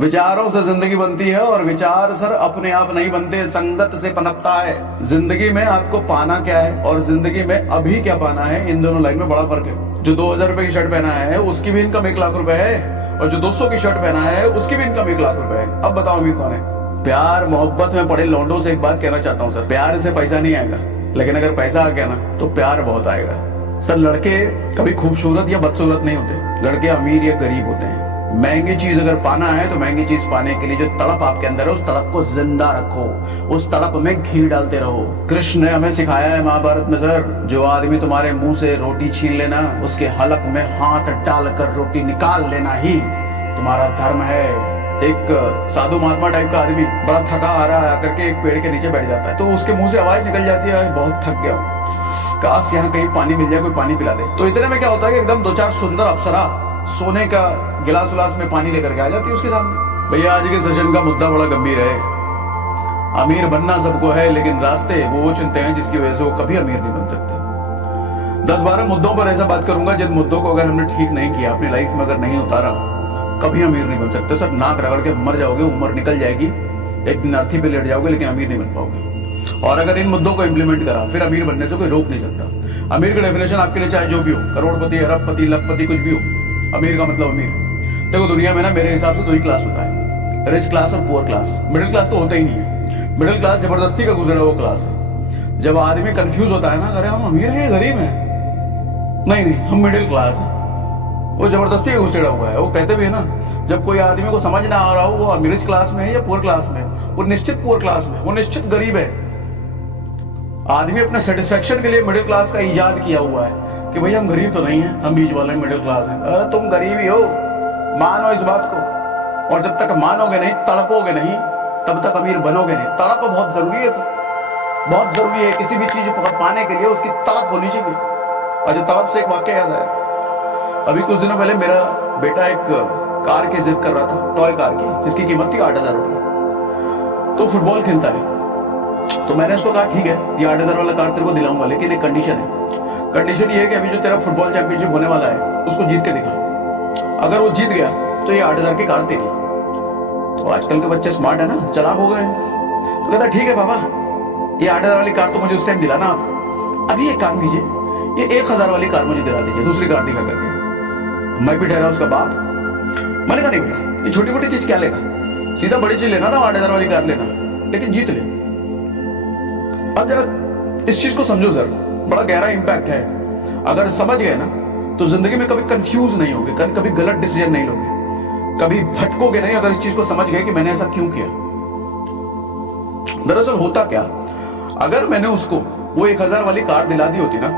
विचारों से जिंदगी बनती है और विचार सर अपने आप नहीं बनते, संगत से पनपता है। जिंदगी में आपको पाना क्या है और जिंदगी में अभी क्या पाना है, इन दोनों लाइन में बड़ा फर्क है। जो 2000 रुपए की शर्ट पहना है उसकी भी इनकम 1 लाख रुपए है, और जो 200 की शर्ट पहना है उसकी भी इनकम 1 लाख रुपए है। अब बताओ अमीर कौन है? प्यार मोहब्बत में पड़े लौंडों से एक बात कहना चाहता हूँ सर, प्यार से पैसा नहीं आएगा, लेकिन अगर पैसा आ गया ना तो प्यार बहुत आएगा। सर लड़के कभी खूबसूरत या बदसूरत नहीं होते, लड़के अमीर या गरीब होते हैं। महंगी चीज अगर पाना है तो महंगी चीज पाने के लिए जो तड़प आपके अंदर है उस तड़प को जिंदा रखो, उस तड़प में घी डालते रहो। कृष्ण ने हमें सिखाया है महाभारत में सर, जो आदमी तुम्हारे मुंह से रोटी छीन लेना उसके हलक में हाथ डालकर रोटी निकाल लेना ही तुम्हारा धर्म है। एक साधु महात्मा टाइप का आदमी बड़ा थका आ रहा है, आकर के एक पेड़ के नीचे बैठ जाता है, तो उसके मुंह से आवाज निकल जाती है, बहुत थक गया हूं, काश यहाँ कहीं पानी मिल जाए, कोई पानी पिला दे। तो इतने में क्या होता है कि एकदम 2-4 सुंदर अप्सरा सोने का गिलास उलास में पानी लेकर के आ जाती है उसके सामने। भैया आज के सेशन का मुद्दा बड़ा गंभीर है। अमीर बनना सबको है, लेकिन रास्ते वो चुनते हैं जिसकी वजह से वो कभी अमीर नहीं बन सकते। 10-12 मुद्दों पर ऐसा बात करूंगा जिन मुद्दों को अगर हमने ठीक नहीं किया, अपनी लाइफ में अगर नहीं उतारा, कभी अमीर नहीं बन सकते सर। नाक रगड़ के मर जाओगे, उम्र निकल जाएगी, एक दिन अर्थी पे लेट जाओगे, लेकिन अमीर नहीं बन पाओगे। और अगर इन मुद्दों को इंप्लीमेंट करा फिर अमीर बनने से कोई रोक नहीं सकता। अमीर का डेफिनेशन आपके लिए चाहे जो भी हो, करोड़पति, अरबपति, लखपति, कुछ भी हो, अमीर का मतलब अमीर। देखो दुनिया में ना मेरे हिसाब से 2 ही क्लास होता है, रिच क्लास और पुअर क्लास। मिडिल क्लास तो होता ही नहीं है। मिडिल क्लास जबरदस्ती का गुजरा वो क्लास है। जब आदमी कंफ्यूज होता है ना, अरे हम अमीर हैं गरीब हैं, नहीं हम मिडिल क्लास है, वो जबरदस्ती का घुसेड़ा हुआ है। वो कहते भी है ना, जब कोई आदमी को समझ ना आ रहा हो वो मिडिल क्लास में है या पुअर क्लास में, वो निश्चित पुअर क्लास में, वो निश्चित गरीब है। आदमी अपने सेटिस्फेक्शन के लिए मिडिल क्लास का इजाद किया हुआ है कि भाई हम गरीब तो नहीं है, हम बीच वाले मिडिल क्लास हैं। अरे तुम गरीब ही हो, मानो इस बात को, और जब तक मानोगे नहीं, तड़पोगे नहीं, तब तक अमीर बनोगे नहीं। तड़प बहुत जरूरी है सर, बहुत जरूरी है। किसी भी चीज को पाने के लिए उसकी तड़प होनी चाहिए। अच्छा, तड़प से एक वाक्य याद आया। अभी कुछ दिनों पहले मेरा बेटा एक कार की जिद कर रहा था, टॉय कार की, जिसकी कीमत थी 8,000 रुपये। तो फुटबॉल खेलता है, तो मैंने उसको कहा ठीक है ये 8,000 वाला कार तेरे को दिलाऊंगा, लेकिन एक कंडीशन है। कंडीशन ये है कि अभी जो तेरा फुटबॉल चैंपियनशिप होने वाला है उसको जीत के दिखा। अगर वो जीत गया तो ये 8,000 की कार तेरी। तो आजकल के बच्चे स्मार्ट है ना, चालाक हो गए। तो कहता ठीक है पापा, ये 8,000 वाली कार तो मुझे उस टाइम दिलाना आप। अभी एक काम कीजिए, ये 1,000 वाली कार मुझे दिला दीजिए, दूसरी कार दिखा करके। मैं भी ठहरा उसका बाप। मैंने कहा नहीं बेटा, ये छोटी मोटी चीज क्या लेगा, सीधा बड़ी चीज लेना ना, 8,000 वाली कार लेना, लेकिन जीत ले। अब जरा इस चीज को समझो सर, बड़ा गहरा इंपैक्ट है। अगर समझ गए ना तो जिंदगी में कभी कंफ्यूज नहीं होगे, कभी गलत डिसीजन नहीं लोगे, कभी भटकोगे नहीं। अगर इस चीज को समझ गए कि मैंने ऐसा क्यों किया। दरअसल होता क्या, अगर मैंने उसको वो 1,000 वाली कार दिला दी होती ना,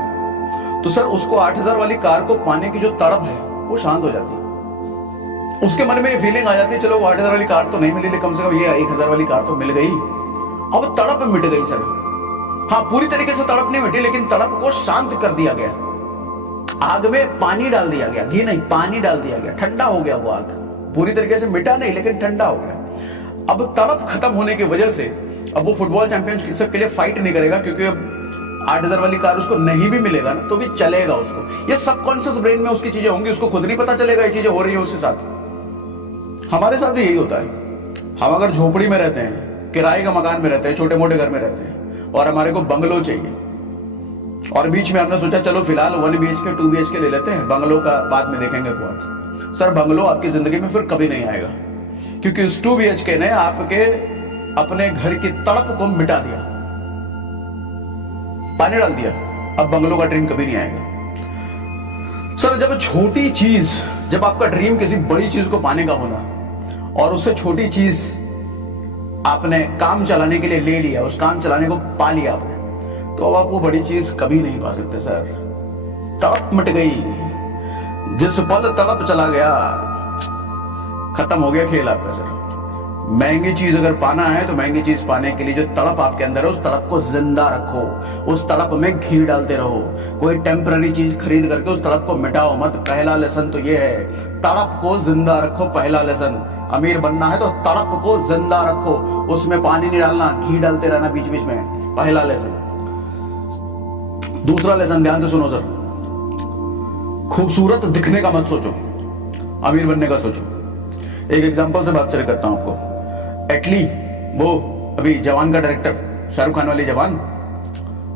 तो सर उसको 8,000 वाली कार को पाने की जो तड़प है वो शांत हो जाती। उसके मन में ये फीलिंग आ जाती है, चलो वो 8,000 वाली कार तो नहीं मिली, लेकिन कम से कम ये 1,000 वाली कार तो मिल गई। अब तड़प मिट गई सर। हाँ, पूरी तरीके से तड़प नहीं मिटी, लेकिन तड़प को शांत कर दिया गया। आग में पानी डाल दिया गया, घी नहीं, पानी डाल दिया गया, ठंडा हो गया वो आग। पूरी तरीके से मिटा नहीं, लेकिन ठंडा हो गया। अब तड़प खत्म होने की वजह से अब वो फुटबॉल चैंपियनशिप के लिए फाइट नहीं करेगा, क्योंकि अब 8,000 वाली कार उसको नहीं भी मिलेगा ना तो भी चलेगा उसको। ये सबकॉन्शियस ब्रेन में उसकी चीजें होंगी, उसको खुद नहीं पता चलेगा ये चीजें हो रही है उसके साथ। हमारे साथ भी यही होता है। हम अगर झोपड़ी में रहते हैं, किराए का मकान में रहते हैं, छोटे मोटे घर में रहते हैं, और हमारे को बंगलो चाहिए, और बीच में हमने सोचा चलो फिलहाल 1 BHK 2 BHK ले लेते हैं, बंगलो का बाद में देखेंगे बहुत। सर बंगलो आपकी जिंदगी में फिर कभी नहीं आएगा, क्योंकि उस 2 BHK ने आपके अपने घर की तड़प को मिटा दिया, पानी डाल दिया। अब बंगलो का ड्रीम कभी नहीं आएगा। सर जब छोटी चीज, जब आपका ड्रीम किसी बड़ी चीज को पाने का होना, और उससे छोटी चीज आपने काम चलाने के लिए ले लिया, उस काम चलाने को पा लिया आपने, तो अब आप वो बड़ी चीज कभी नहीं पा सकते सर। तड़प मिट गई, जिस पल तड़प चला गया खत्म हो गया खेल आपका सर। महंगी चीज अगर पाना है तो महंगी चीज पाने के लिए जो तड़प आपके अंदर है उस तड़प को जिंदा रखो, उस तड़प में घी डालते रहो। कोई टेम्पररी चीज खरीद करके उस तड़प को मिटाओ मत। पहला लेसन तो ये है, तड़प को जिंदा रखो। पहला लेसन, अमीर बनना है तो तड़प को जिंदा रखो, उसमें पानी नहीं डालना, घी डालते रहना बीच बीच में। पहला लेसन। दूसरा लेसन ध्यान से सुनो सर, खूबसूरत दिखने का मत सोचो, अमीर बनने का सोचो। एक एग्जांपल से बात शेयर करता हूं आपको। एटली, वो अभी जवान का डायरेक्टर, शाहरुख खान वाली जवान,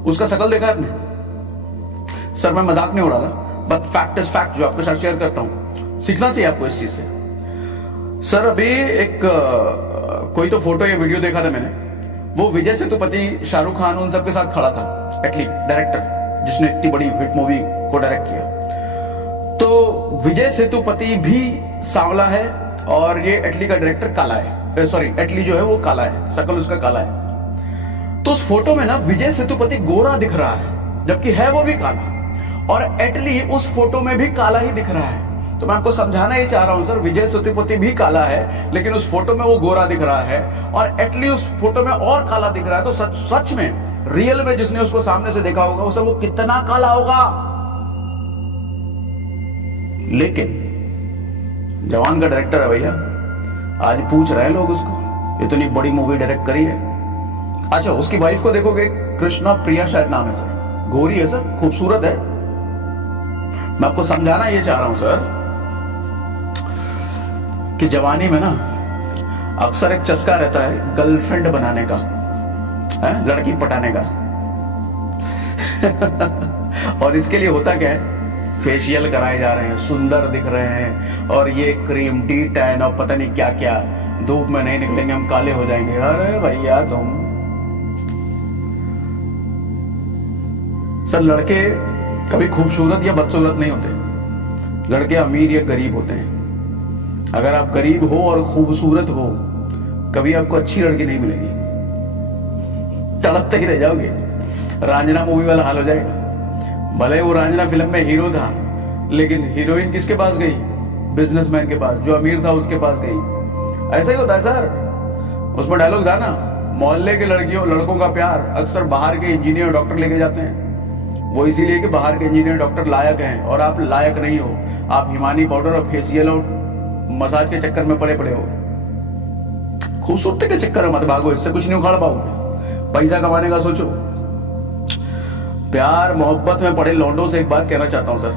उसका शकल देखा है आपने? सर मैं मजाक नहीं उड़ा रहा, बट फैक्ट इज फैक्ट, जो आपके साथ शेयर करता हूं। सीखना चाहिए आपको इस चीज से। सर अभी एक कोई तो फोटो या वीडियो देखा था मैंने, वो विजय सेतुपति, शाहरुख खान उन सबके साथ खड़ा था। एटली डायरेक्टर जिसने इतनी बड़ी हिट मूवी को डायरेक्ट किया, तो विजय सेतुपति भी सांवला है और ये एटली का डायरेक्टर काला है। सॉरी, एटली जो है वो काला है, शकल उसका काला है। तो उस फोटो में ना विजय सेतुपति गोरा दिख रहा है, जबकि है वो भी काला, और एटली उस फोटो में भी काला ही दिख रहा है। तो मैं आपको समझाना ही चाह रहा हूं सर, विजय सेतुपति भी काला है, लेकिन उस फोटो में वो गोरा दिख रहा है, और एटली उस फोटो में और काला दिख रहा है। तो सच में रियल में जिसने उसको सामने से देखा होगा उसे वो कितना काला होगा। लेकिन जवान का डायरेक्टर है भैया, आज पूछ रहे हैं लोग उसको, इतनी बड़ी मूवी डायरेक्ट करी है। अच्छा, उसकी वाइफ को देखोगे, कृष्णा प्रिया शायद नाम है सर, गोरी है सर, खूबसूरत है। मैं आपको समझाना ये चाह रहा हूं सर कि जवानी में ना अक्सर एक चस्का रहता है गर्लफ्रेंड बनाने का, लड़की पटाने का। और इसके लिए होता क्या है, फेशियल कराए जा रहे हैं, सुंदर दिख रहे हैं, और ये क्रीम, डी टैन और पता नहीं क्या क्या, धूप में नहीं निकलेंगे हम काले हो जाएंगे। अरे भैया तुम सर, लड़के कभी खूबसूरत या बदसूरत नहीं होते, लड़के अमीर या गरीब होते हैं। अगर आप गरीब हो और खूबसूरत हो, कभी आपको अच्छी लड़की नहीं मिलेगी, तड़पते ही रह जाओगे। रांझना मूवी वाला हाल हो जाएगा। भले वो रांझना फिल्म में हीरो था, लेकिन हीरोइन किसके पास गई? बिजनेसमैन के पास, जो अमीर था उसके पास गई। ऐसा ही होता है सर। उसमें डायलॉग था ना, मोहल्ले के लड़कों का प्यार अक्सर बाहर के इंजीनियर डॉक्टर लेके जाते हैं। वो इसीलिए कि बाहर के इंजीनियर डॉक्टर लायक हैं और आप लायक नहीं हो। आप हिमानी पाउडर और फेशियल और मसाज के चक्कर में पड़े हो। खूबसूरती के चक्कर में मत भागो, इससे कुछ नहीं उखाड़ पाओगे। पैसा कमाने का सोचो। प्यार मोहब्बत में पड़े लौंडों से एक बात कहना चाहता हूं सर,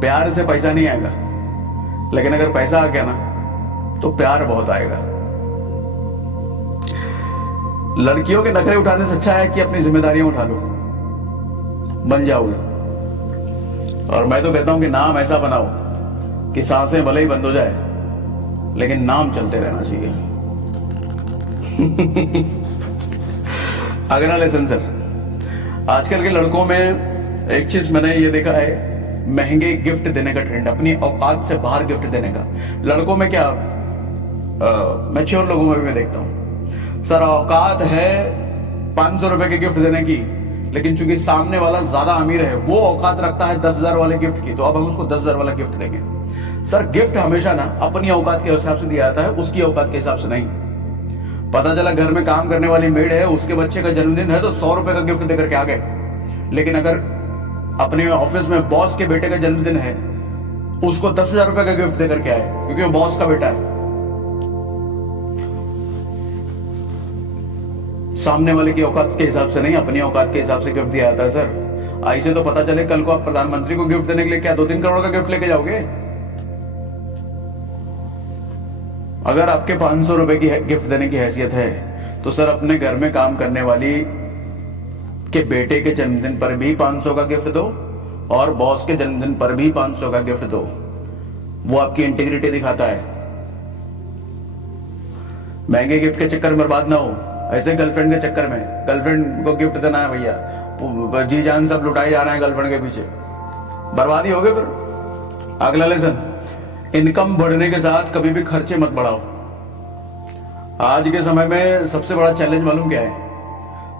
प्यार से पैसा नहीं आएगा, लेकिन अगर पैसा आ गया ना तो प्यार बहुत आएगा। लड़कियों के नखरे उठाने से अच्छा है कि अपनी जिम्मेदारियां उठा लो, बन जाओगे। और मैं तो कहता हूं कि नाम ऐसा बनाओ कि सांसें भले ही बंद हो जाए, लेकिन नाम चलते रहना चाहिए। अगला लेसन सर, आजकल के लड़कों में एक चीज मैंने ये देखा है, महंगे गिफ्ट देने का ट्रेंड, अपनी औकात से बाहर गिफ्ट देने का। लड़कों में क्या, मैच्योर लोगों में भी मैं देखता हूं सर, औकात है 500 रुपए के गिफ्ट देने की, लेकिन चूंकि सामने वाला ज्यादा अमीर है, वो औकात रखता है 10,000 वाले गिफ्ट की, तो अब हम उसको 10,000 वाला गिफ्ट देंगे। सर गिफ्ट हमेशा ना अपनी औकात के हिसाब से दिया जाता है, उसकी औकात के हिसाब से नहीं। पता चला घर में काम करने वाली मेड है, उसके बच्चे का जन्मदिन है तो 100 रुपए का गिफ्ट देकर के आ गए, लेकिन अगर अपने ऑफिस में बॉस के बेटे का जन्मदिन है, उसको 10,000 रुपए का गिफ्ट देकर के आए, क्योंकि वो बॉस का बेटा है। सामने वाले की औकात के हिसाब से नहीं, अपनी औकात के हिसाब से गिफ्ट दिया जाता है सर। ऐसे तो पता चले कल को आप प्रधानमंत्री को गिफ्ट देने के लिए क्या 2-3 करोड़ का गिफ्ट लेके जाओगे? अगर आपके 500 रुपए की गिफ्ट देने की हैसियत है, तो सर अपने घर में काम करने वाली के बेटे के जन्मदिन पर भी 500 का गिफ्ट दो, और बॉस के जन्मदिन पर भी 500 का गिफ्ट दो। वो आपकी इंटीग्रिटी दिखाता है। महंगे गिफ्ट के चक्कर में बर्बाद ना हो। ऐसे गर्लफ्रेंड के चक्कर में, गर्लफ्रेंड को गिफ्ट देना है भैया, जी जान सब लुटाए जा रहे हैं गर्लफ्रेंड के पीछे, बर्बादी हो गई फिर। अगला लेसन, इनकम बढ़ने के साथ कभी भी खर्चे मत बढ़ाओ। आज के समय में सबसे बड़ा चैलेंज मालूम क्या है?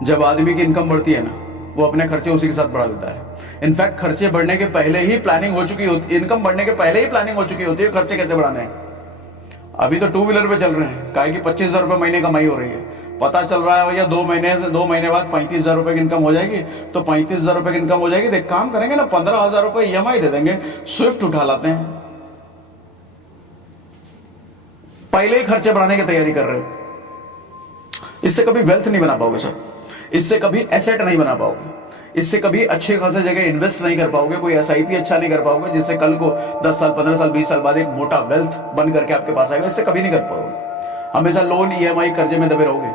जब आदमी की इनकम बढ़ती है ना, वो अपने खर्चे उसी के साथ बढ़ा देता है। इनफैक्ट खर्चे बढ़ने के पहले ही प्लानिंग हो चुकी होती, इनकम बढ़ने के पहले ही प्लानिंग हो चुकी होती है खर्चे कैसे बढ़ाने हैं। अभी तो 2 व्हीलर पे चल रहे हैं, काहे कि 25,000 रुपए महीने कमाई हो रही है। पता चल रहा है भैया 2 महीने बाद 35,000 रुपए की इनकम हो जाएगी, तो 35,000 रुपए की इनकम हो जाएगी, देख काम करेंगे ना, 15,000 रुपए EMI दे देंगे, स्विफ्ट उठा लाते हैं। पहले ही खर्चे बढ़ाने की तैयारी कर रहे हो। इससे कभी वेल्थ नहीं बना पाओगे सर, इससे कभी एसेट नहीं बना पाओगे। इससे कभी अच्छे खासे जगह इन्वेस्ट नहीं कर पाओगे, कोई एसआईपी अच्छा नहीं कर पाओगे जिससे कल को 10 साल 15 साल 20 साल बाद एक मोटा वेल्थ बन करके आपके पास आएगा। इससे कभी नहीं कर पाओगे। हमेशा लोन ईएमआई कर्जे में दबे रहोगे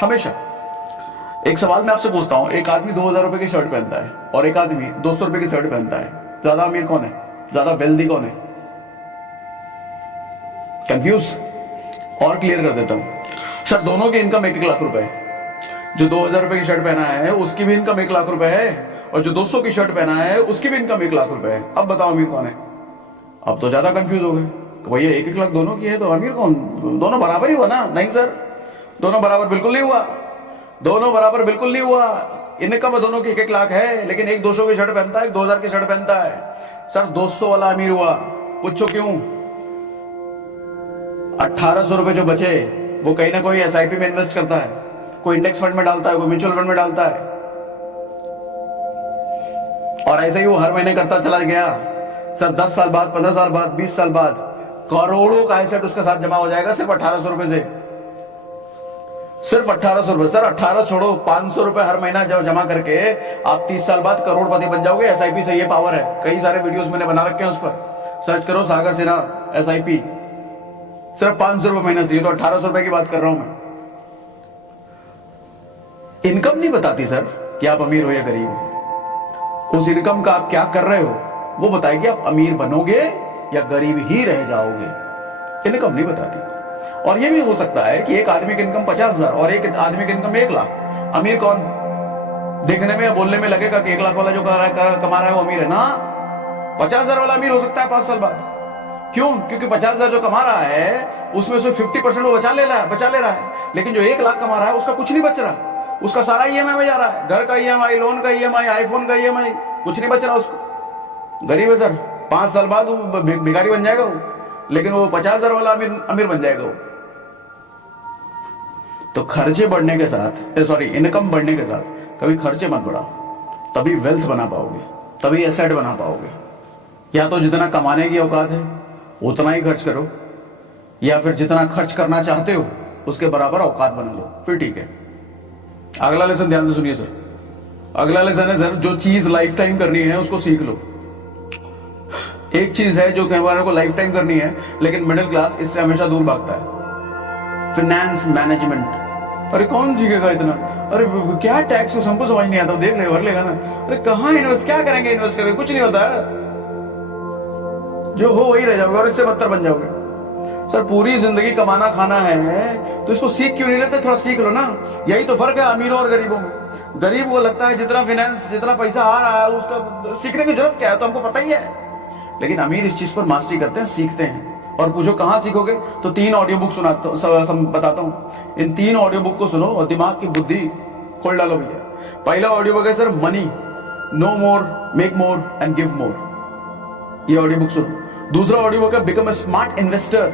हमेशा। एक सवाल मैं आपसे पूछता हूं, एक आदमी 2000 रुपए की शर्ट पहनता है और एक आदमी 200 रुपए की शर्ट पहनता है, ज्यादा अमीर कौन है, ज्यादा वेल्दी कौन है? कंफ्यूज? और क्लियर कर देता हूं सर, दोनों की इनकम 1-1 लाख रुपए है। जो 2000 रुपए की शर्ट पहना है उसकी भी इनकम 1 लाख रुपए है और जो 200 की शर्ट पहना है उसकी भी इनकम 1 लाख रुपए है। अब बताओ अमीर कौन है? अब तो ज्यादा कंफ्यूज हो गए, भैया 1-1 लाख दोनों की है तो अमीर कौन? दोनों बराबर ही हुआ ना? नहीं सर, दोनों बराबर बिल्कुल नहीं हुआ, दोनों बराबर बिल्कुल नहीं हुआ। इनकम दोनों की 1-1 लाख है, लेकिन एक 200 की शर्ट पहनता है, एक 2000 की शर्ट पहनता है। सर 200 वाला अमीर हुआ, पूछो क्यों? 1800 रुपए जो बचे वो कहीं ना कहीं एसआईपी में इन्वेस्ट करता है, कोई इंडेक्स फंड में डालता है, कोई म्यूचुअल फंड में डालता है, और ऐसे ही वो हर महीने करता चला गया। सर 10 साल बाद, 15 साल बाद, 20 साल बाद करोड़ों का एसेट उसके साथ जमा हो जाएगा सिर्फ 1800 रुपए से, सिर्फ 1800 रुपए। सर 18 छोड़ो, 500 रुपए हर महीना जमा करके आप 30 साल बाद करोड़पति बन जाओगे। एसआईपी से ये पावर है, कई सारे वीडियोस मैंने बना रखे हैं, उस पर सर्च करो, सागर सिन्हा एसआईपी। सिर्फ 500 रुपए महीना चाहिए, तो 1800 रुपए की बात कर रहा हूं मैं। इनकम नहीं बताती सर कि आप अमीर हो या गरीब हो, उस इनकम का आप क्या कर रहे हो वो बताएगी आप अमीर बनोगे या गरीब ही रह जाओगे। इनकम नहीं बताती। और ये भी हो सकता है कि एक आदमी की इनकम 50,000 और एक आदमी की इनकम 1 लाख। अमीर कौन? देखने में या बोलने में लगेगा कि 1 लाख वाला जो कमा रहा है वो अमीर है ना। 50,000 वाला अमीर हो सकता है 5 साल बाद। क्यों? क्योंकि 50,000 जो कमा रहा है उसमें से 50% वो बचा ले रहा है। लेकिन जो 1 लाख कमा रहा है उसका कुछ नहीं बच रहा, उसका सारा ईएमआई में जा रहा है, घर का ईएमआई, लोन का ईएमआई, आईफोन का ईएमआई, कुछ नहीं बच रहा उसको। गरीब है सर, 5 साल बाद वो भिखारी बन जाएगा वो, लेकिन वो 50,000 वाला अमीर बन जाएगा वो। तो खर्चे बढ़ने के साथ, सॉरी इनकम बढ़ने के साथ कभी खर्चे मत बढ़ाओ, तभी वेल्थ बना पाओगे, तभी एसेट बना पाओगे। या तो जितना कमाने की औकात है उतना ही खर्च करो, या फिर जितना खर्च करना चाहते हो उसके बराबर औकात बना लो, फिर ठीक है। अगला लेसन ध्यान से सुनिए सर, अगला लेसन है सर, जो चीज लाइफ टाइम करनी है उसको सीख लो। एक चीज है जो हमारे को लाइफ टाइम करनी है लेकिन मिडिल क्लास इससे हमेशा दूर भागता है, फाइनेंस मैनेजमेंट। अरे कौन सीखेगा इतना? अरे क्या टैक्स हमको समझ नहीं आता, देख ले भर लेगा ना। अरे कहाँ इन्वेस्ट, क्या करेंगे इन्वेस्ट करके? कुछ नहीं होता है, जो हो वही रह जाओगे और इससे बदतर बन जाओगे। सर पूरी जिंदगी कमाना खाना है तो इसको सीख क्यों नहीं लेते? थोड़ा सीख लो ना। यही तो फर्क है अमीरों और गरीबों में। गरीब को लगता है जितना फाइनेंस, जितना पैसा आ रहा है उसका सीखने की जरूरत क्या है, तो हमको पता ही है। लेकिन अमीर इस चीज पर मास्टरी करते हैं, सीखते हैं। और पूछो कहां सीखोगे, तो 3 ऑडियो बुक बताता हूं। इन 3 ऑडियो बुक को सुनो और दिमाग की बुद्धि खोल डालो भैया। पहला ऑडियो बुक है sir money, no more, make more and give more. ये ऑडियो बुक सुनो। दूसरा ऑडियो बुक है बिकम अ स्मार्ट इन्वेस्टर।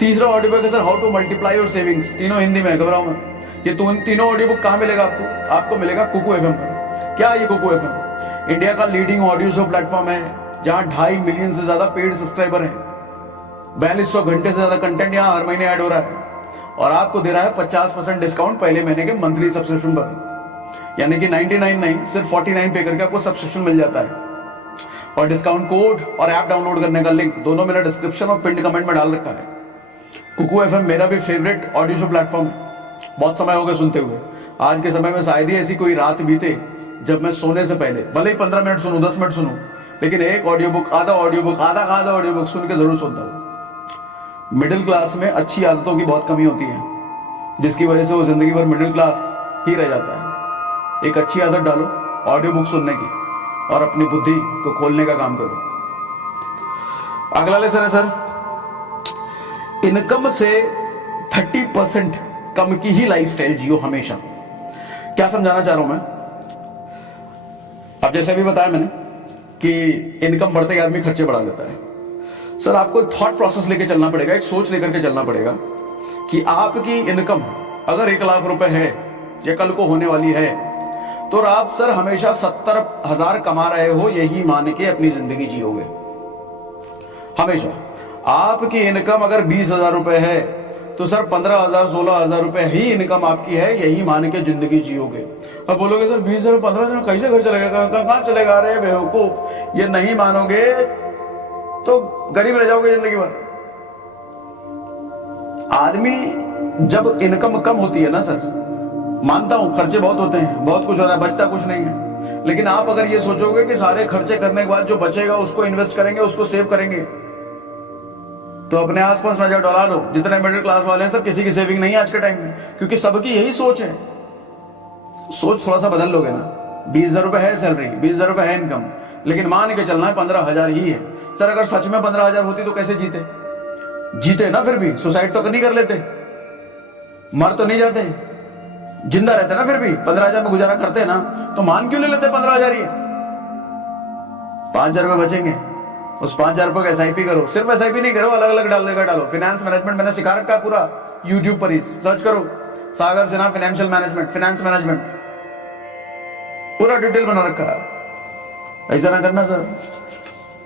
तीसरा ऑडियो बुक है sir how to multiply your savings. तीनों हिंदी में, घबराओ मत। ये तीनों ऑडियो बुक कहां मिलेगा आपको? आपको मिलेगा कुकू एफएम पर। क्या ये कुकू एफएम? इंडिया का लीडिंग ऑडियो शो प्लेटफॉर्म है जहां 2.5 मिलियन से ज्यादा पेड सब्सक्राइबर हैं। 4200 घंटे से ज्यादा कंटेंट यहाँ हर महीने ऐड हो रहा है और आपको दे रहा है 50% डिस्काउंट पहले महीने के मंथली सब्सक्रिप्शन पर। यानी कि 99 नहीं, सिर्फ 49 पे करके आपको सब्सक्रिप्शन मिल जाता है। और डिस्काउंट कोड और ऐप डाउनलोड करने का लिंक दोनों मेरा डिस्क्रिप्शन और पिन कमेंट में डाल रखा है। कुकू एफएम मेरा भी फेवरेट ऑडियो शो प्लेटफॉर्म है। बहुत समय हो गया सुनते हुए। आज के समय में शायद ही ऐसी कोई रात बीते जब मैं सोने से पहले भले ही 15 मिनट सुनूं, 10 मिनट सुनूं, लेकिन एक ऑडियो बुक, आधा ऑडियो बुक सुन के जरूर सुनता हूं। मिडिल क्लास में अच्छी आदतों की बहुत कमी होती है, जिसकी वजह से वो जिंदगी भर मिडिल क्लास ही रह जाता है। एक अच्छी आदत डालो ऑडियो बुक सुनने की और अपनी बुद्धि को खोलने का काम करो। अगला लेसन है सर, इनकम से 30% कम की ही लाइफस्टाइल जियो हमेशा। क्या समझाना चाह रहा हूं मैं? अब जैसे भी बताया मैंने कि इनकम बढ़ते ही आदमी खर्चे बढ़ा लेता है। सर आपको थॉट प्रोसेस लेके चलना पड़ेगा, एक सोच लेकर के चलना पड़ेगा कि आपकी इनकम अगर 1 लाख रुपए है या कल को होने वाली है, तो आप सर हमेशा 70,000 कमा रहे हो यही मान के अपनी जिंदगी जियोगे हमेशा। आपकी इनकम अगर 20,000 रुपए है तो सर 15,000 16,000 रुपए ही इनकम आपकी है, यही मान के जिंदगी जियोगे। अब बोलोगे सर 20,000 15,000 कैसे घर चलेगा, कहाँ चलेगा? अरे बेवकूफ, ये नहीं मानोगे तो गरीब रह जाओगे जिंदगी भर। आदमी जब इनकम कम होती है ना सर, मानता हूं खर्चे बहुत होते हैं, बहुत कुछ होता है, बचता कुछ नहीं है, लेकिन आप अगर ये सोचोगे कि सारे खर्चे करने के बाद जो बचेगा उसको इन्वेस्ट करेंगे, उसको सेव करेंगे, तो अपने आसपास नजर डोला लो। जितने मिडिल क्लास वाले हैं सब, किसी की सेविंग नहीं है आज के टाइम में, क्योंकि सबकी यही सोच है। सोच थोड़ा सा बदल लोगे ना। 20,000 रुपए है सैलरी, 20,000 रुपए है इनकम, लेकिन मान के चलना है 15,000 ही है। सर अगर सच में 15,000 होती तो कैसे जीते ना? फिर भी सुसाइड तो नहीं कर लेते, मर तो नहीं जाते, जिंदा रहते ना, फिर भी 15,000 में गुजारा करते ना, तो मान क्यों नहीं लेते 15,000 ही? 5,000 रुपए बचेंगे, उस 5,000 रुपए का SIP करो। सिर्फ SIP नहीं करो, अलग अलग डालो। फाइनेंस मैनेजमेंट मैंने सिखा रखा है पूरा, यूट्यूब पर ही सर्च करो, Sagar Sinha financial management, finance management, पूरा डिटेल बना रखा है। ऐसा ना करना सर।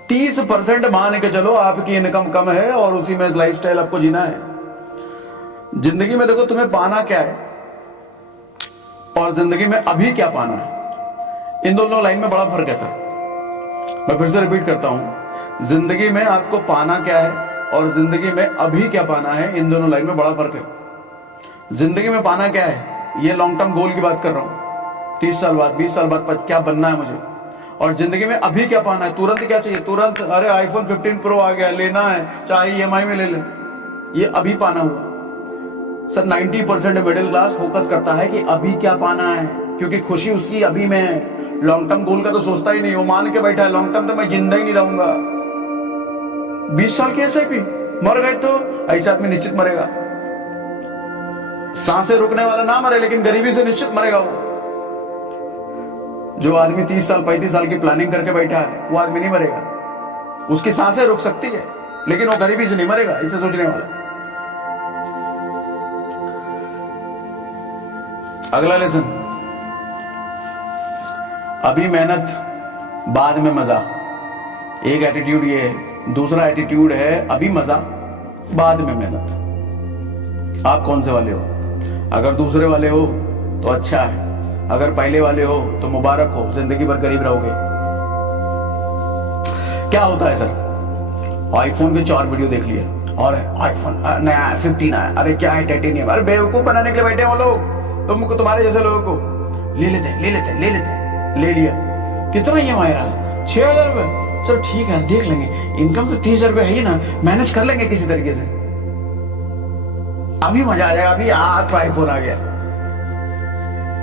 30% मान के चलो आपकी इनकम कम है और उसी में लाइफस्टाइल आपको जीना है। जिंदगी में देखो तुम्हें पाना क्या है और जिंदगी में अभी क्या पाना है, इन दोनों लाइन में बड़ा फर्क है सर। मैं फिर से रिपीट करता हूं, जिंदगी में आपको पाना क्या है और जिंदगी में अभी क्या पाना है, इन दोनों लाइन में बड़ा फर्क है। जिंदगी में पाना क्या है, ये लॉन्ग टर्म गोल की बात कर रहा हूं, 30 साल बाद 20 साल बाद क्या बनना है मुझे, और जिंदगी में अभी क्या पाना है, तुरंत क्या चाहिए, तुरंत अरे iPhone 15 Pro आ गया, लेना है, चाहे EMI में ले ले, ये अभी पाना हुआ। सर 90% मिडिल क्लास फोकस करता है कि अभी क्या पाना है, क्योंकि खुशी उसकी अभी में है। लॉन्ग टर्म गोल का तो सोचता ही नहीं, वो मान के बैठा है लॉन्ग टर्म तो मैं जिंदा ही नहीं रहूंगा। 20 साल की SIP, मर गए तो ऐसा आदमी निश्चित मरेगा। सांसें रुकने वाला ना मरे, लेकिन गरीबी से निश्चित मरेगा वो। जो आदमी 30 साल 35 साल की प्लानिंग करके बैठा है वो आदमी नहीं मरेगा। उसकी सांसें रुक सकती है, लेकिन वो गरीबी से नहीं मरेगा, इसे सोचने वाला। अगला लेसन, अभी मेहनत बाद में मजा। एक एटीट्यूड ये है, दूसरा एटीट्यूड है अभी मजा बाद में मेहनत। आप कौन से वाले हो? अगर दूसरे वाले हो तो अच्छा है, अगर पहले वाले हो तो मुबारक हो, जिंदगी भर गरीब रहोगे। क्या होता है सर, iPhone के 4 वीडियो देख लिए और iPhone नया 15 आया, अरे क्या है टाइटेनियम, अरे बेवकूफ बनाने के लिए बैठे वो लोग। तुमको, तुम्हारे जैसे लोगों को ले लेते ले लिया। कितना EMI रहा? 6,000 रुपए। चलो ठीक है देख लेंगे, इनकम तो 30,000 रुपए है ही ना, मैनेज कर लेंगे किसी तरीके से, अभी मजा आ जाएगा, अभी आपका iPhone आ गया,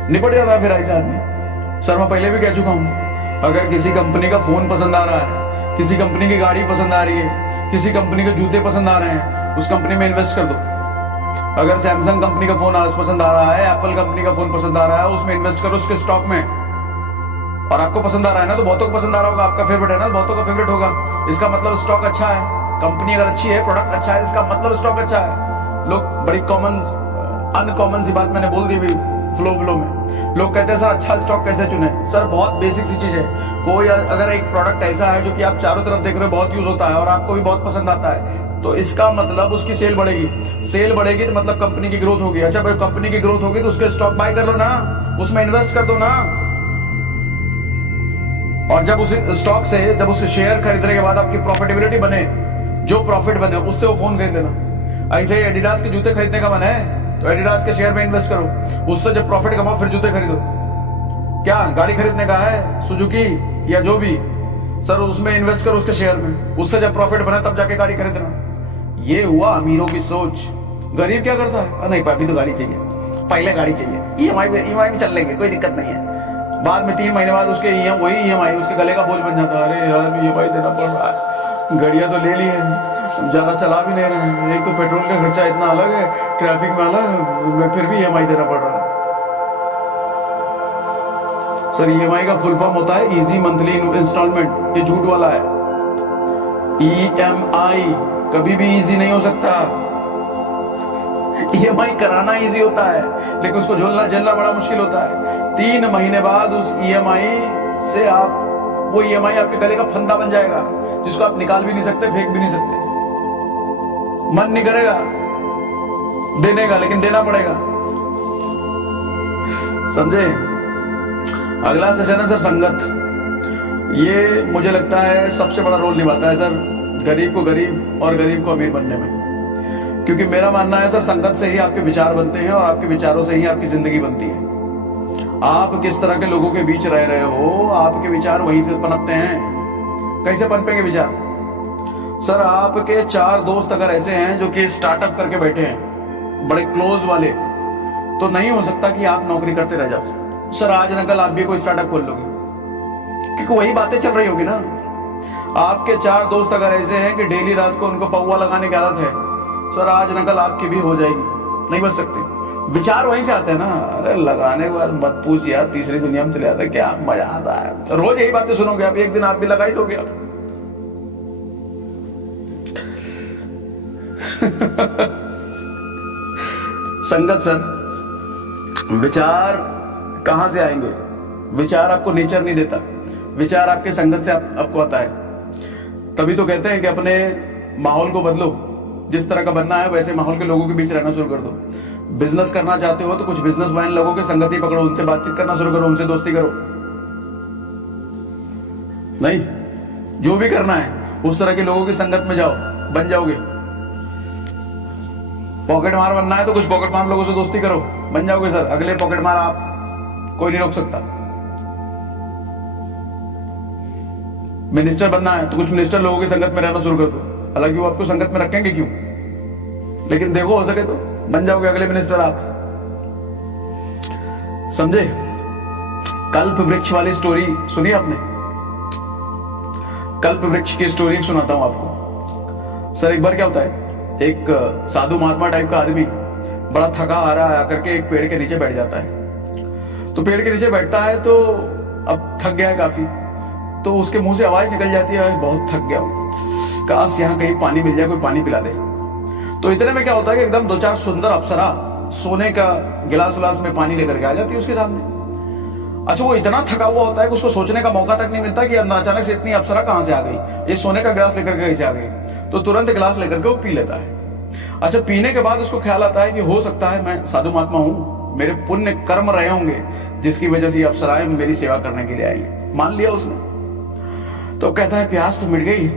निपट जाता है फिर ऐसा आदमी। सर मैं पहले भी कह चुका हूं, अगर किसी कंपनी का फोन पसंद आ रहा है, किसी कंपनी की गाड़ी पसंद आ रही है, किसी कंपनी के जूते पसंद आ रहे हैं, उस कंपनी में इन्वेस्ट कर दो। अगर सैमसंग कंपनी का फोन आज पसंद आ रहा है, एप्पल कंपनी का फोन पसंद आ रहा है, उसमें इन्वेस्ट करो, उसके स्टॉक में। और आपको पसंद आ रहा है ना, तो बहुतों को पसंद आ रहा होगा, आपका फेवरेट है ना, बहुतों का फेवरेट होगा, इसका मतलब स्टॉक अच्छा है। कंपनी अगर अच्छी है, प्रोडक्ट अच्छा है, इसका मतलब स्टॉक अच्छा है। लोग बड़ी अनकॉमन सी बात मैंने बोल दी भी फ्लो में। लोग कहते हैं सर अच्छा स्टॉक कैसे चुने? सर बहुत बेसिक सी चीज है, कोई अगर एक प्रोडक्ट ऐसा है जो कि आप चारों तरफ देख रहे हो, बहुत यूज होता है और आपको भी बहुत पसंद आता है, तो इसका मतलब उसकी सेल बढ़ेगी तो मतलब कंपनी की ग्रोथ होगी। अच्छा भाई कंपनी की ग्रोथ होगी तो उसके स्टॉक बाय कर लो ना, उसमें इन्वेस्ट कर दो ना। और जब उस स्टॉक से, जब उस शेयर खरीदने के बाद आपकी प्रॉफिटेबिलिटी बने, जो प्रॉफिट बने उससे वो फोन खरीद लेना। ऐसे ही एडिडास के जूते खरीदने का मन है तो एडिडास के शेयर में इन्वेस्ट करो, उससे जब प्रॉफिट कमाओ फिर जूते खरीदो। क्या गाड़ी खरीदने का है, सुजुकी या जो भी, सर उसमें इन्वेस्ट करो उसके शेयर में, उससे जब प्रॉफिट बने तब जाके गाड़ी खरीदना। ये हुआ अमीरों की सोच। गरीब क्या करता है, नहीं अभी तो गाड़ी चाहिए, पहले गाड़ी चाहिए, EMI में चल लेंगे, कोई दिक्कत नहीं है। बाद में 3 महीने बाद उसके वही EMI उसके गले का बोझ बन जाता है। अरे यार EMI देना पड़ रहा है, गाड़ियां तो ले ली है, ज्यादा चला भी नहीं रहे हैं, एक तो पेट्रोल का खर्चा इतना अलग है, ट्रैफिक में अलग, फिर भी EMI देना पड़ रहा है। सर EMI का फुल फॉर्म होता है इजी मंथली इंस्टॉलमेंट, ये झूठ वाला है। EMI कभी भी इजी नहीं हो सकता। EMI कराना इजी होता है, लेकिन उसको झेलना बड़ा मुश्किल होता है। 3 महीने बाद उस EMI से वो EMI आपके गले का फंदा बन जाएगा, जिसको आप निकाल भी नहीं सकते, फेंक भी नहीं सकते, मन नहीं करेगा। देने का, लेकिन देना पड़ेगा। समझे? अगला सेशन है सर संगत। ये मुझे लगता है सबसे बड़ा रोल निभाता है सर गरीब को गरीब और गरीब को अमीर बनने में। क्योंकि मेरा मानना है सर संगत से ही आपके विचार बनते हैं और आपके विचारों से ही आपकी जिंदगी बनती है। आप किस तरह के लोगों के बीच रह रहे हो, आपके विचार वहीं से पनपते हैं। कैसे पनपेंगे विचार? सर आपके 4 दोस्त अगर ऐसे हैं जो कि स्टार्टअप करके बैठे हैं, बड़े क्लोज वाले, तो नहीं हो सकता कि आप नौकरी करते रह जाओ। सर आज न कल आप भी कोई स्टार्टअप खोल लोगे, क्योंकि वही बातें चल रही होगी ना। आपके 4 दोस्त अगर ऐसे हैं कि डेली रात को उनको पौवा लगाने की आदत है, सर आज न कल आपकी भी हो जाएगी, नहीं बच सकते। विचार वहीं से आते हैं ना। अरे लगाने के बाद मत पूछ यार, तीसरी दुनिया में चले जाता है, क्या मजा आता है। रोज यही बातें सुनोगे आप, एक दिन आप भी लगा ही दोगे आप। संगत सर, विचार कहां से आएंगे? विचार आपको नेचर नहीं देता, विचार आपके संगत से आपको आता है। तभी तो कहते हैं कि अपने माहौल को बदलो, जिस तरह का बनना है वैसे माहौल के लोगों के बीच रहना शुरू कर दो। बिजनेस करना चाहते हो तो कुछ बिजनेसमैन लोगों के संगति पकड़ो, उनसे बातचीत करना शुरू करो, उनसे दोस्ती करो। नहीं, जो भी करना है उस तरह के लोगों की संगत में जाओ, बन जाओगे। पॉकेट मार बनना है तो कुछ पॉकेट मार लोगों से दोस्ती करो, बन जाओगे सर। अगले पॉकेट मार आप, कोई नहीं रोक सकता। मिनिस्टर बनना है तो कुछ मिनिस्टर लोगों की संगत में रहना शुरू कर दो। हालांकि वो आपको संगत में रखेंगे क्यों, लेकिन देखो हो सके तो बन जाओगे अगले मिनिस्टर आप। समझे? कल्प वृक्ष वाली स्टोरी सुनी आपने? कल्प वृक्ष की स्टोरी सुनाता हूं आपको। सर एक बार क्या होता है, एक साधु महात्मा टाइप का आदमी बड़ा थका हारा आकर के एक पेड़ के नीचे बैठ जाता है। तो पेड़ के नीचे बैठता है तो अब थक गया है काफी, तो उसके मुंह से आवाज निकल जाती है, बहुत थक गया हूं, काश यहाँ कहीं पानी मिल जाए, कोई पानी पिला दे। तो इतने में क्या होता है कि एकदम 2-4 सुंदर अप्सरा सोने का गिलास उलास में पानी लेकर के आ जाती है उसके सामने। अच्छा वो इतना थका हुआ होता है कि उसको सोचने का मौका तक नहीं मिलता कि अचानक से इतनी अप्सरा कहां से आ गई, ये सोने का गिलास लेकर के कैसे आ गई। तो तुरंत गिलास लेकर के वो पी लेता है। अच्छा पीने के बाद उसको ख्याल आता है कि हो सकता है मैं साधु महात्मा हूं, मेरे पुण्य कर्म रहे होंगे जिसकी वजह से ये अप्सराएं मेरी सेवा करने के लिए आई। मान लिया उसने। तो कहता है प्यास तो मिट गई,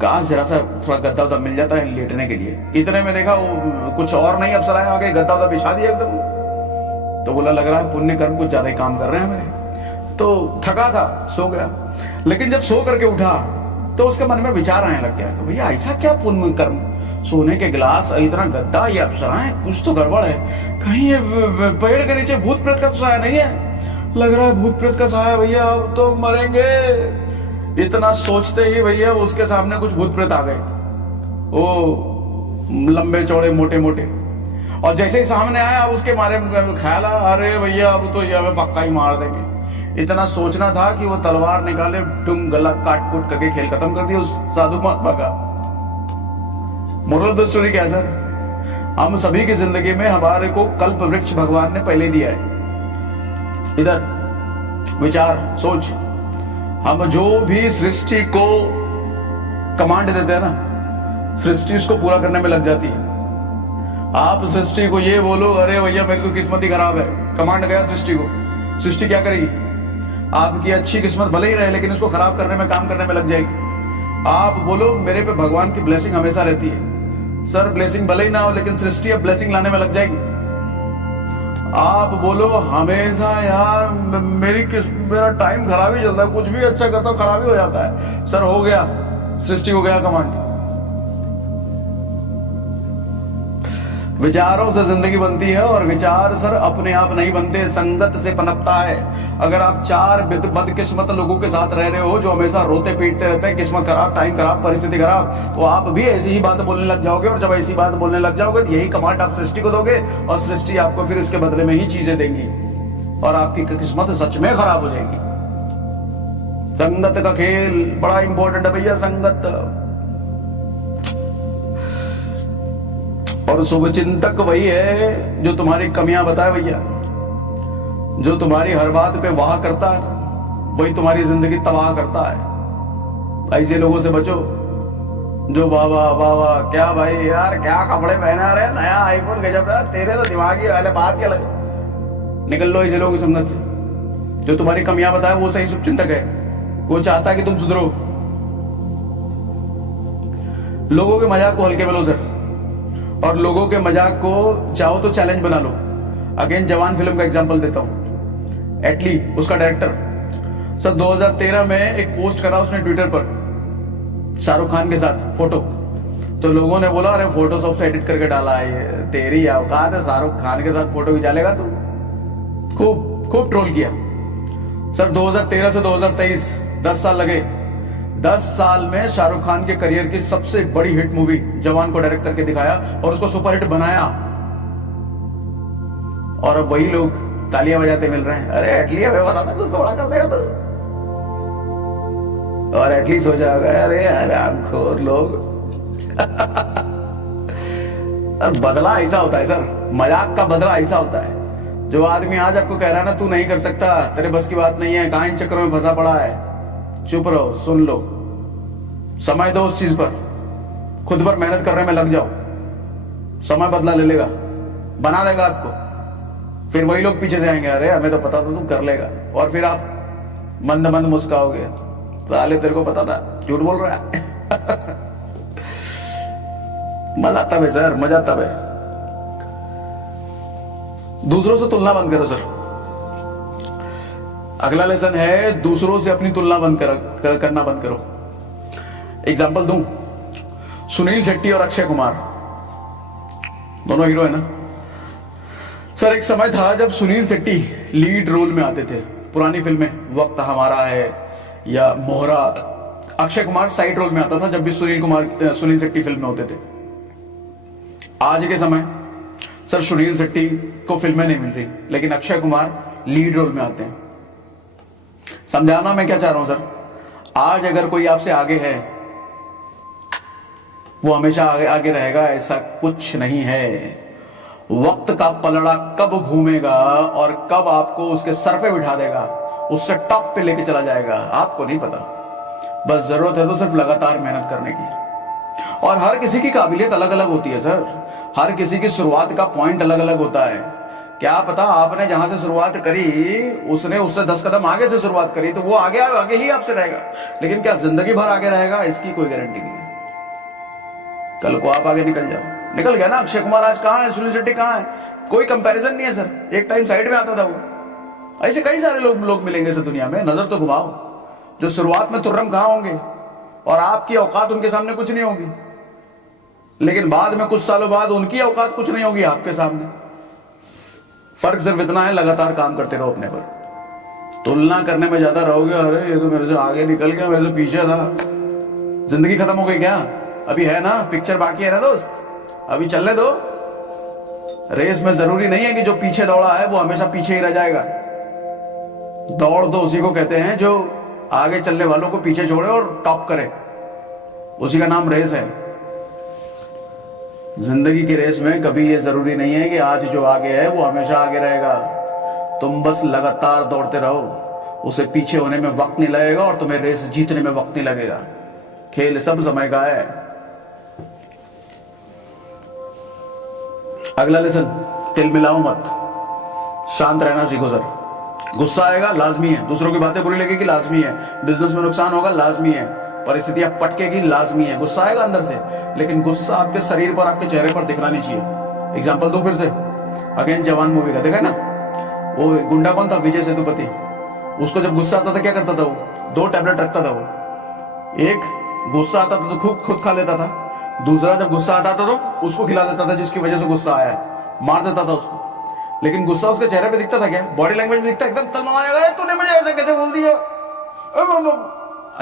काश जरा सा थोड़ा गद्दा उद्दा मिल जाता है लेटने के लिए। इतने में देखा वो कुछ और नहीं अप्सराएं आ गए, गद्दा उद्दा बिछा दिया एकदम। तो बोला लग रहा है पुण्य कर्म कुछ ज्यादा ही काम कर रहे हैं मेरे। तो थका था, सो गया। लेकिन जब सो करके उठा तो उसके मन में विचार आने लग गया कि भैया ऐसा क्या पुण्य कर्म, सोने के गिलास, इतना गद्दा, ये अप्सराएं, कुछ तो गड़बड़ है। कहीं ये पेड़ के नीचे भूत प्रेत का साया नहीं है? लग रहा है भूत प्रेत का साया, भैया अब तो मरेंगे। इतना सोचते ही भैया उसके सामने कुछ भूत प्रेत आ गए, ओ लंबे चौड़े मोटे मोटे। और जैसे ही सामने आया अब उसके मारे ख्याल आया, अरे भैया अब तो ये हमें पक्का ही मार देंगे। इतना सोचना था कि वो तलवार निकाले, डुम गला काट कूट करके खेल खत्म कर दिया उस साधु महात्मा का। मोरल ऑफ द स्टोरी क्या है सर? हम सभी की जिंदगी में हमारे को कल्प वृक्ष भगवान ने पहले दिया है। इधर विचार सोच, हम जो भी सृष्टि को कमांड देते हैं ना, सृष्टि उसको पूरा करने में लग जाती है। आप सृष्टि को ये बोलो अरे भैया मेरी तो किस्मत ही खराब है, कमांड गया सृष्टि को, सृष्टि क्या करेगी? आपकी अच्छी किस्मत भले ही रहे लेकिन उसको खराब करने में, काम करने में लग जाएगी। आप बोलो मेरे पे भगवान की ब्लेसिंग हमेशा रहती है, सर ब्लेसिंग भले ही ना हो लेकिन सृष्टि अब ब्लेसिंग लाने में लग जाएगी। आप बोलो हमेशा यार मेरा टाइम खराब ही चलता है, कुछ भी अच्छा करता हूं खराब ही हो जाता है, सर हो गया, सृष्टि को गया कमांड। विचारों से जिंदगी बनती है और विचार सर अपने आप नहीं बनते, संगत से पनपता है। अगर आप 4 बदकिस्मत लोगों के साथ रह रहे हो जो हमेशा रोते पीटते रहते हैं, किस्मत खराब, टाइम खराब, परिस्थिति खराब, तो आप भी ऐसी ही बात बोलने लग जाओगे। और जब ऐसी बात बोलने लग जाओगे तो यही कमांड आप सृष्टि को दोगे और सृष्टि आपको फिर इसके बदले में ही चीजें देंगी और आपकी किस्मत सच में खराब हो जाएगी। संगत का खेल बड़ा इंपॉर्टेंट है भैया, संगत। और शुभचिंतक वही है जो तुम्हारी कमियां बताए भैया, जो तुम्हारी हर बात पे वाह करता है वही तुम्हारी जिंदगी तबाह करता है। ऐसे लोगों से बचो। जो वाह वाह वाह वाह, क्या भाई यार, क्या कपड़े पहने आ रहे हैं, नया आईफोन गजब है, तेरे तो दिमागी वाले बात ही अलग। निकल लो ऐसे लोगों की संगत से। जो तुम्हारी कमियां बताए वो सही शुभचिंतक है, वो चाहता है कि तुम सुधरो। लोगों के मजाक को हल्के में लो सर, और लोगों के मजाक को चाहो तो चैलेंज बना लो। अगेन जवान फिल्म का एग्जांपल देता हूं। एटली उसका डायरेक्टर सर 2013 में एक पोस्ट करा उसने ट्विटर पर शाहरुख खान के साथ फोटो। तो लोगों ने बोला अरे फोटोशॉप से एडिट करके डाला है, ये तेरी औकात है शाहरुख खान के साथ फोटो खिंचा लेगा तू। खूब खूब ट्रोल किया सर। 2013 से 2023 10 साल लगे। 10 साल में शाहरुख खान के करियर की सबसे बड़ी हिट मूवी जवान को डायरेक्ट करके दिखाया और उसको सुपरहिट बनाया। और अब वही लोग तालियां बजाते मिल रहे हैं, अरे एटली हमें बता था कुछ थोड़ा कर देगा तो। और एटली सोच रहा होगा अरे आरामखोर लोग। और बदला ऐसा होता है सर, मजाक का बदला ऐसा होता है। जो आदमी आज आपको कह रहा है ना तू नहीं कर सकता, तेरे बस की बात नहीं है, कहां इन चक्करों में फंसा पड़ा है, चुप रहो, सुन लो, समय दो उस चीज पर, खुद पर मेहनत करने में लग जाओ, समय बदला ले लेगा, बना देगा आपको। फिर वही लोग पीछे से आएंगे, अरे हमें तो पता था तू कर लेगा, और फिर आप मंद मंद मुस्काओगे, साले तेरे को पता था, झूठ बोल रहा है। मजा तब है सर, मजा तब है। दूसरों से तुलना बंद करो सर। अगला लेसन है दूसरों से अपनी तुलना बंद करना बंद करो। एग्जाम्पल दूं, सुनील शेट्टी और अक्षय कुमार दोनों हीरो है ना सर। एक समय था जब सुनील शेट्टी लीड रोल में आते थे पुरानी फिल्में, वक्त हमारा है या मोहरा। अक्षय कुमार साइड रोल में आता था जब भी सुनील शेट्टी फिल्म में होते थे। आज के समय सर सुनील शेट्टी को फिल्में नहीं मिल रही, लेकिन अक्षय कुमार लीड रोल में आते हैं। समझाना मैं क्या चाह रहा हूं सर, आज अगर कोई आपसे आगे है वो हमेशा आगे आगे रहेगा, ऐसा कुछ नहीं है। वक्त का पलड़ा कब घूमेगा और कब आपको उसके सर पे बिठा देगा, उससे टॉप पे लेके चला जाएगा, आपको नहीं पता। बस जरूरत है तो सिर्फ लगातार मेहनत करने की। और हर किसी की काबिलियत अलग अलग होती है सर, हर किसी की शुरुआत का पॉइंट अलग अलग होता है। क्या पता आपने जहां से शुरुआत करी उसने उससे 10 कदम आगे से शुरुआत करी, तो वो आगे आगे ही आपसे रहेगा, लेकिन क्या जिंदगी भर आगे रहेगा, इसकी कोई गारंटी नहीं है। कल को आप आगे निकल जाओ, निकल गया ना। अक्षय कुमार आज कहां है, सुनील शेट्टी कहां है, कोई कंपैरिजन नहीं है सर। एक टाइम साइड में आता था वो। ऐसे कई सारे लोग मिलेंगे सर दुनिया में, नजर तो घुमाओ, जो शुरुआत में तुर्रम कहां होंगे और आपकी औकात उनके सामने कुछ नहीं होगी, लेकिन बाद में कुछ सालों बाद उनकी औकात कुछ नहीं होगी आपके सामने। फर्क सिर्फ इतना है, लगातार काम करते रहो अपने पर। तुलना करने में ज्यादा रहोगे, अरे ये तो मेरे से आगे निकल गया, मेरे से पीछे था, जिंदगी खत्म हो गई क्या? अभी है ना, पिक्चर बाकी है ना दोस्त, अभी चलने दो। रेस में जरूरी नहीं है कि जो पीछे दौड़ा है वो हमेशा पीछे ही रह जाएगा। दौड़ तो उसी को कहते हैं जो आगे चलने वालों को पीछे छोड़े और टॉप करे, उसी का नाम रेस है। जिंदगी की रेस में कभी ये जरूरी नहीं है कि आज जो आगे है वो हमेशा आगे रहेगा। तुम बस लगातार दौड़ते रहो, उसे पीछे होने में वक्त नहीं लगेगा और तुम्हें रेस जीतने में वक्त नहीं लगेगा। खेल सब समय का है। अगला लेसन, तिल मिलाओ मत, शांत रहना सीखो सर। गुस्सा आएगा लाजमी है, दूसरों की बातें बुरी लगेगी लाजमी है, बिजनेस में नुकसान होगा लाजमी है, परिस्थितियां पटकेगी लाजमी है, गुस्सा आएगा अंदर से, लेकिन गुस्सा आपके शरीर पर, आपके चेहरे पर दिखना नहीं चाहिए। एग्जांपल दो फिर से, अगेन जवान मूवी का, देखा ना वो गुंडा कौन था, विजय सेतुपति। उसको जब गुस्सा आता था क्या करता था वो, 2 टैबलेट रखता था वो। एक गुस्सा आता था तो खुद खा लेता था, दूसरा जब गुस्सा आता था तो उसको खिला देता था जिसकी वजह से गुस्सा आया है, मार देता था उसको। लेकिन गुस्सा उसके चेहरे पे दिखता था क्या, बॉडी लैंग्वेज में दिखता, एकदम तलमाया गया, तूने मुझे ऐसे कैसे बोल दिया,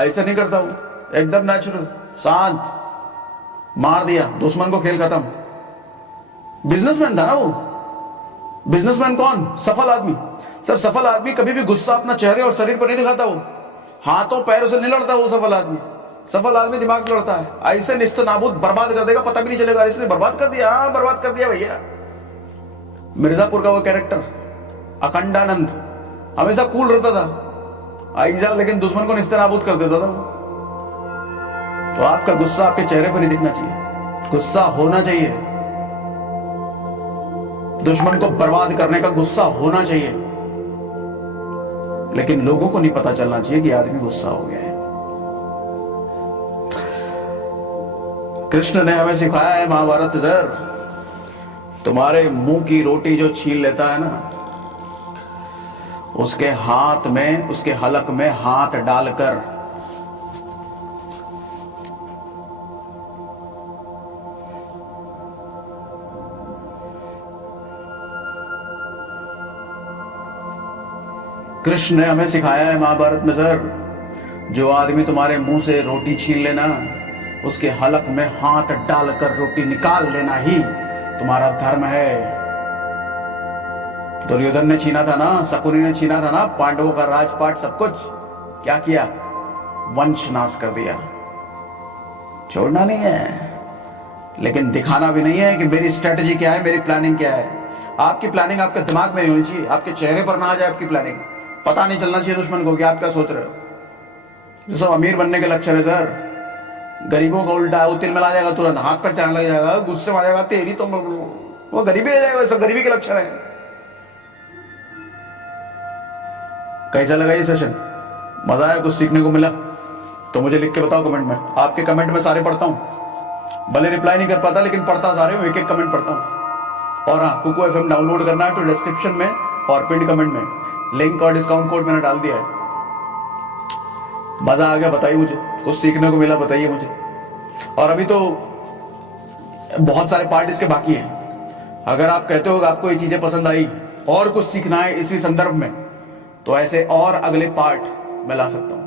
ऐसा नहीं करता वो, एकदम नेचुरल, शांत, मार दिया, दुश्मन को, खेल खत्म। बिजनेसमैन था ना वो। बिजनेसमैन कौन, सफल आदमी। सर सफल आदमी कभी भी गुस्सा अपना चेहरे और शरीर पर नहीं दिखाता, वो हाथों पैरों से नहीं लड़ता वो सफल आदमी। सफल आदमी दिमाग से लड़ता है, ऐसे निस्त नाबूद बर्बाद कर देगा, पता भी नहीं चलेगा इसने बर्बाद कर दिया। हाँ बर्बाद कर दिया भैया। मिर्जापुर का वो कैरेक्टर अखंडानंद हमेशा कूल रहता था, लेकिन दुश्मन को निस्त नाबूद कर देता था। तो आपका गुस्सा आपके चेहरे पर ही दिखना चाहिए, गुस्सा होना चाहिए, दुश्मन को बर्बाद करने का गुस्सा होना चाहिए, लेकिन लोगों को नहीं पता चलना चाहिए कि आदमी गुस्सा हो गया है। कृष्ण ने हमें सिखाया है महाभारत सर, तुम्हारे मुंह की रोटी जो छीन लेता है ना, उसके हाथ में, उसके हलक में हाथ डालकर कृष्ण ने हमें सिखाया है महाभारत में सर, जो आदमी तुम्हारे मुंह से रोटी छीन लेना, उसके हलक में हाथ डालकर रोटी निकाल लेना ही तुम्हारा धर्म है। दुर्योधन ने छीना था ना, शकुनी ने छीना था ना पांडवों का राजपाट, सब कुछ क्या किया? वंश नाश कर दिया। छोड़ना नहीं है, लेकिन दिखाना भी नहीं है कि मेरी स्ट्रेटजी क्या है, मेरी प्लानिंग क्या है। आपकी प्लानिंग आपके दिमाग में नहीं होनी चाहिए, आपके चेहरे पर ना आ जाए आपकी प्लानिंग, पता नहीं चलना चाहिए दुश्मन को कि आप क्या सोच रहे हो। जो सब अमीर बनने के लक्षण है सर, गरीबों का उल्टा है, वो तिल मिला जाएगा, तुरंत हाथ पर चलने लग जाएगा, गुस्से में आ जाएगा, तेरी तो वो गरीबी ले जाएगा, सब गरीबी के लक्षण है। कैसा लगा ये सेशन? मजा आया? कुछ सीखने को मिला? तो मुझे लिख के बताओ कमेंट में। आपके कमेंट में सारे पढ़ता हूं, भले रिप्लाई नहीं कर पाता लेकिन पढ़ता सारे हूं, एक एक कमेंट पढ़ता हूं। और हाँ, कुकू FM डाउनलोड करना है तो डिस्क्रिप्शन में और पिन कमेंट में लिंक और डिस्काउंट कोड मैंने डाल दिया है। मजा आ गया? बताइए मुझे, कुछ सीखने को मिला बताइए मुझे। और अभी तो बहुत सारे पार्ट इसके बाकी हैं। अगर आप कहते हो कि आपको ये चीजें पसंद आई और कुछ सीखना है इसी संदर्भ में, तो ऐसे और अगले पार्ट मैं ला सकता हूं।